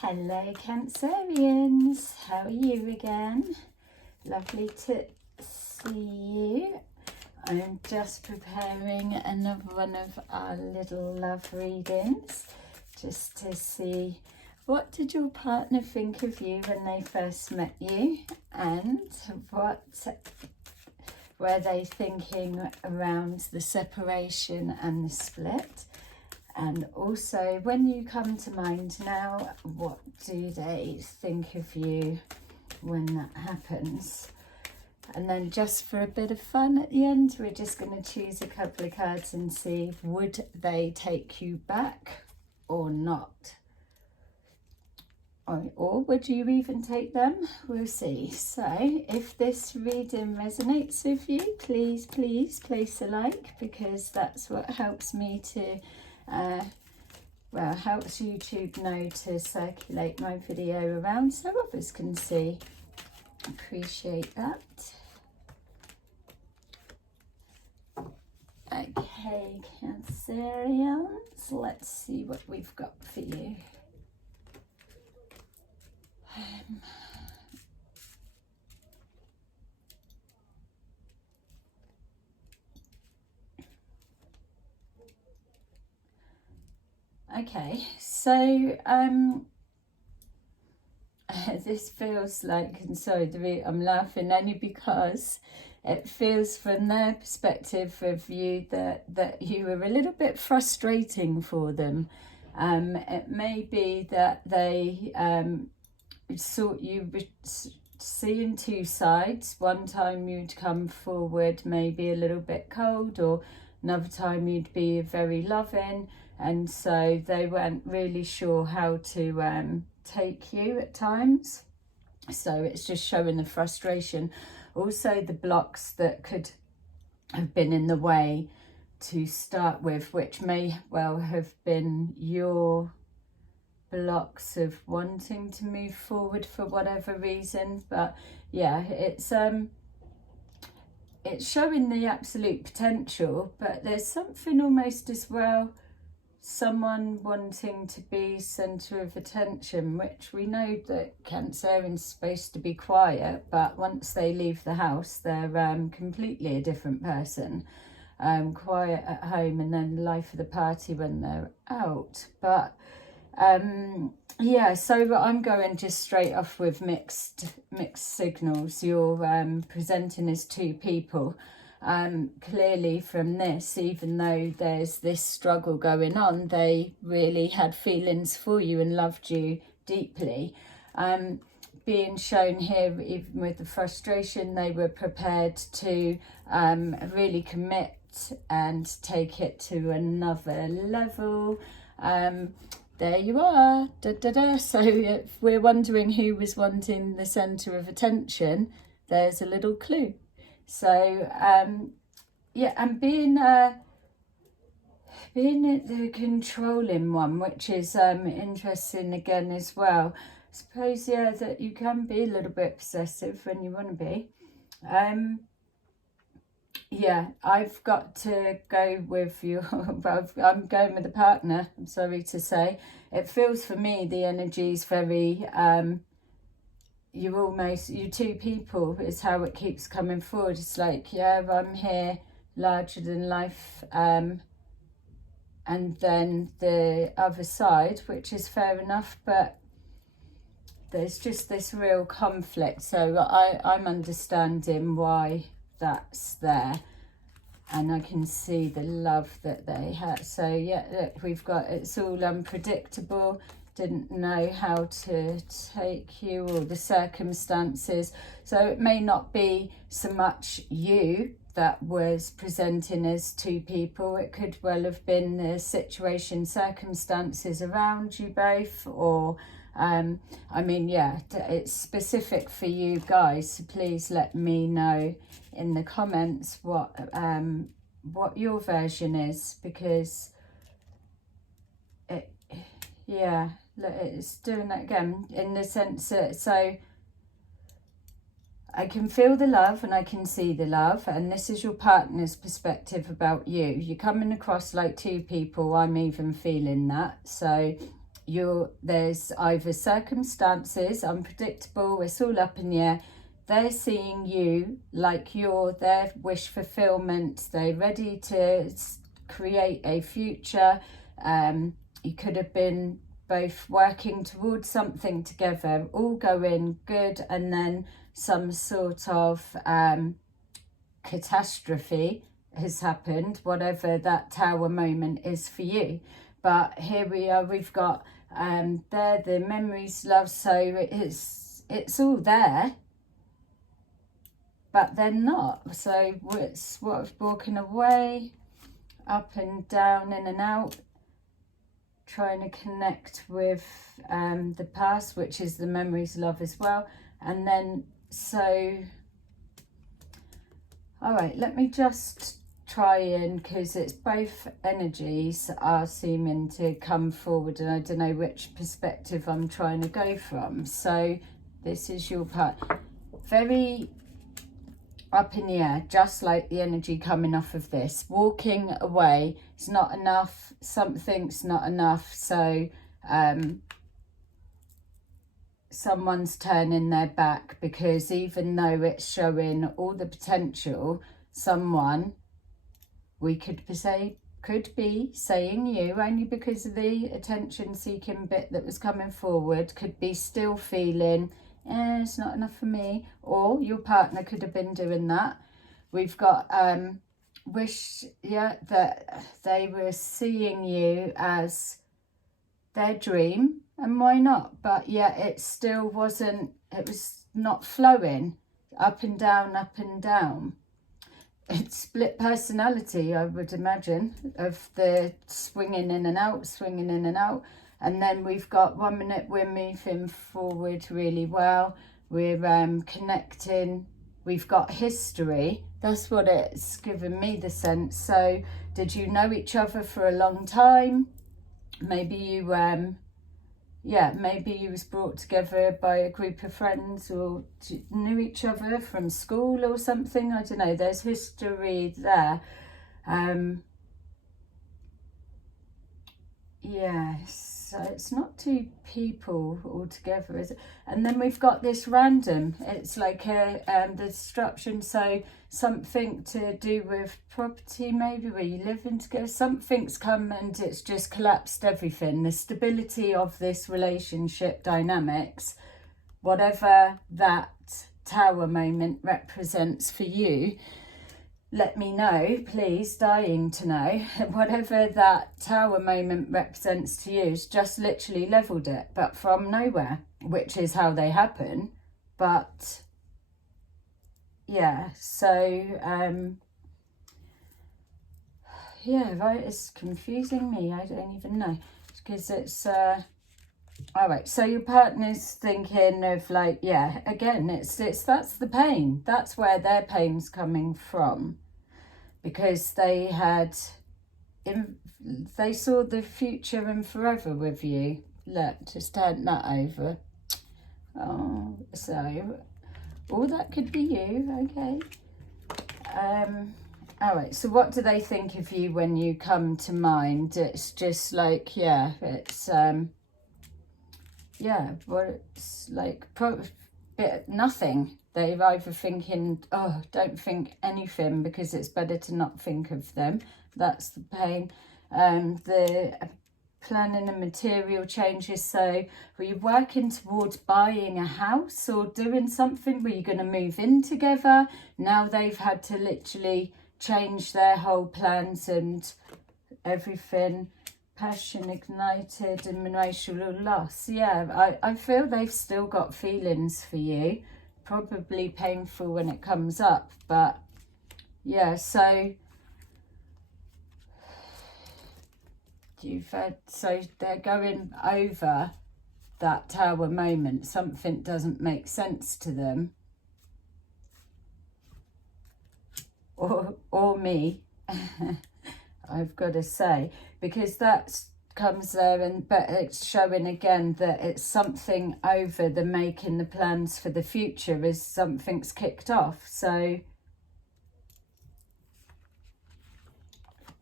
Hello Cancerians, how are you again? Lovely to see you. I'm just preparing another one of our little love readings just to see what did your partner think of you when they first met you, and what were they thinking around the separation and the split. And also, when you come to mind now, what do they think of you when that happens? And then just for a bit of fun at the end, we're just going to choose a couple of cards and see, would they take you back or not? Or would you even take them? We'll see. So if this reading resonates with you, please place a like, because that's what helps me to helps YouTube know to circulate my video around so others can see. Appreciate that. Okay, Cancerians, let's see what we've got for you. Okay, so this feels like, and sorry, I'm laughing only because it feels from their perspective of you that you were a little bit frustrating for them. It may be that they thought you were seeing two sides. One time you'd come forward maybe a little bit cold, or another time you'd be very loving. And so they weren't really sure how to take you at times. So it's just showing the frustration. Also the blocks that could have been in the way to start with, which may well have been your blocks of wanting to move forward for whatever reason. But yeah, it's showing the absolute potential, but there's something almost as well, someone wanting to be centre of attention, which we know that Cancerians supposed to be quiet, but once they leave the house, they're completely a different person. Quiet at home and then the life of the party when they're out. But yeah, so I'm going just straight off with mixed signals. You're presenting as two people. Clearly from this, even though there's this struggle going on, they really had feelings for you and loved you deeply. Being shown here, even with the frustration, they were prepared to really commit and take it to another level. There you are. So if we're wondering who was wanting the centre of attention, there's a little clue. So yeah, and being the controlling one, which is interesting again as well. I suppose, yeah, that you can be a little bit possessive when you want to be. Yeah, I've got to go with you. I'm going with a partner, I'm sorry to say. It feels for me the energy is very you two people is how it keeps coming forward. It's like, yeah, I'm here, larger than life, and then the other side, which is fair enough, but there's just this real conflict. So I'm understanding why that's there, and I can see the love that they had. So yeah, look, we've got, it's all unpredictable, didn't know how to take you, or the circumstances. So it may not be so much you that was presenting as two people. It could well have been the situation, circumstances around you both, or I mean, yeah, it's specific for you guys. So please let me know in the comments what your version is, because it, yeah, look, it's doing that again in the sense that, so I can feel the love and I can see the love, and this is your partner's perspective about you. You're coming across like two people. I'm even feeling that. So there's either circumstances, unpredictable, it's all up in the air. They're seeing you like you're their wish fulfillment. They're ready to create a future. You could have been both working towards something together, all going good, and then some sort of catastrophe has happened, whatever that tower moment is for you. But here we are, we've got there the memories, love, so it's all there, but they're not. So it's what of walking away, up and down, in and out, trying to connect with the past, which is the memories, love as well. And then so, all right, let me just try in, because it's both energies are seeming to come forward, and I don't know which perspective I'm trying to go from. So this is your part, very up in the air, just like the energy coming off of this. Walking away is not enough, something's not enough, so someone's turning their back, because even though it's showing all the potential, someone, we could be saying you, only because of the attention seeking bit that was coming forward, could be still feeling, it's not enough for me, or your partner could have been doing that. We've got wish, that they were seeing you as their dream, and why not? But it still wasn't, it was not flowing, up and down, up and down. It's split personality, I would imagine, of the swinging in and out, swinging in and out. And then we've got 1 minute, we're moving forward really well. We're connecting. We've got history. That's what it's given me the sense. So did you know each other for a long time? Maybe you, maybe you was brought together by a group of friends, or knew each other from school or something. I don't know. There's history there. So it's not two people altogether, is it? And then we've got this random. It's like the disruption. So something to do with property, maybe, where you live in together. Something's come and it's just collapsed everything. The stability of this relationship dynamics, whatever that tower moment represents for you, let me know, please, dying to know. Whatever that tower moment represents to you, is just literally leveled it, but from nowhere, which is how they happen. But so right, it's confusing me. I don't even know, because it's all right. So your partner's thinking of like, again, it's that's the pain. That's where their pain's coming from, because they saw the future and forever with you. Look, just turn that over. Oh, so all that could be you. Okay. All right. So what do they think of you when you come to mind? It's just like, it's it's like nothing. They're either thinking, oh, don't think anything, because it's better to not think of them. That's the pain. The planning and material changes. So were you working towards buying a house or doing something? Were you going to move in together? Now they've had to literally change their whole plans and everything. Passion ignited and emotional loss. I feel they've still got feelings for you. Probably painful when it comes up, but so so they're going over that tower moment. Something doesn't make sense to them, or me. I've got to say, because that comes there, but it's showing again that it's something over the making the plans for the future, as something's kicked off. So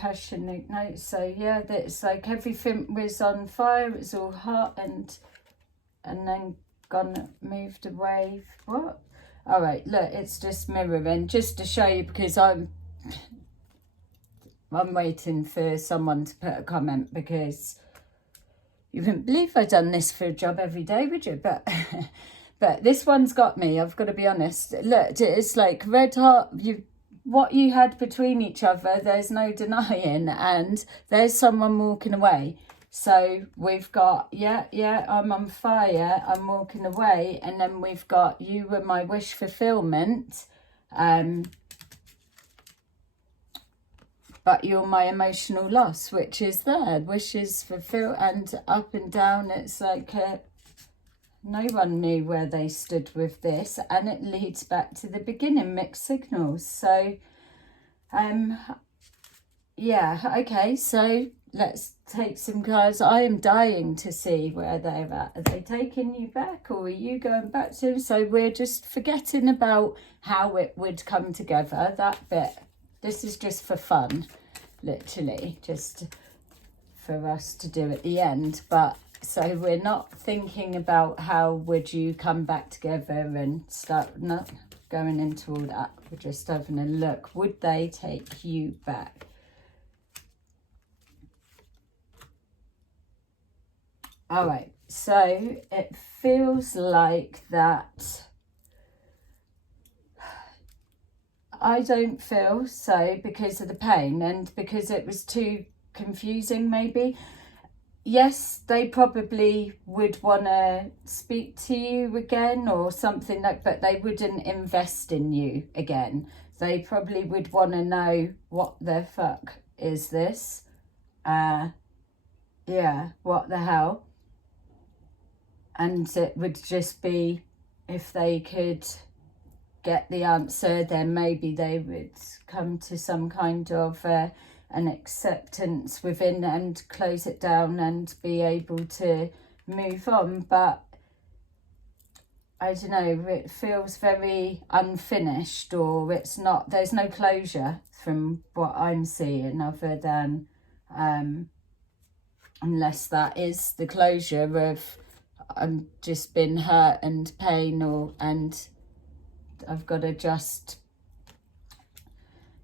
passionate note. So yeah, it's like everything was on fire, it was all hot, and then moved away. What? All right, look, it's just mirroring, just to show you, because I'm waiting for someone to put a comment, because you wouldn't believe I've done this for a job every day, would you? But but this one's got me, I've got to be honest. Look, it's like red hot. What you had between each other, there's no denying, and there's someone walking away. So we've got, yeah, I'm on fire, I'm walking away, and then we've got, you were my wish fulfillment, but you're my emotional loss, which is there. Wishes fulfilled, and up and down. It's like no one knew where they stood with this, and it leads back to the beginning, mixed signals. So, yeah, okay, so let's take some cards. I am dying to see where they're at. Are they taking you back, or are you going back to them? So we're just forgetting about how it would come together, that bit. This is just for fun, literally, just for us to do at the end. But so we're not thinking about how would you come back together and start, not going into all that. We're just having a look. Would they take you back? All right, so it feels like that. I don't feel so, because of the pain and because it was too confusing, maybe. Yes, they probably would want to speak to you again or something, like, but they wouldn't invest in you again. They probably would want to know, what the fuck is this? Yeah, what the hell? And it would just be, if they could get the answer, then maybe they would come to some kind of an acceptance within and close it down and be able to move on. But I don't know, it feels very unfinished, or it's not, there's no closure from what I'm seeing, other than unless that is the closure of I'm just been hurt and pain, and I've got to just,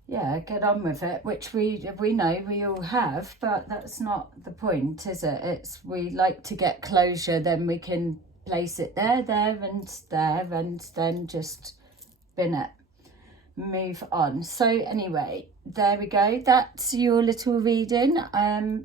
yeah, get on with it, which we know we all have, but that's not the point, is it? It's, we like to get closure, then we can place it there, and then just bin it, move on. So anyway, there we go, that's your little reading.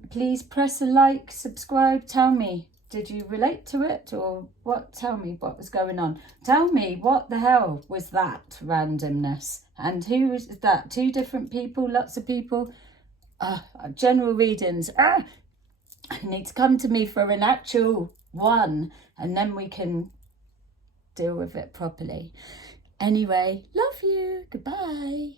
Please press a like, subscribe, tell me, did you relate to it, or what? Tell me what was going on. Tell me, what the hell was that randomness? And who was that? 2 different people, lots of people? General readings. You need to come to me for an actual one, and then we can deal with it properly. Anyway, love you. Goodbye.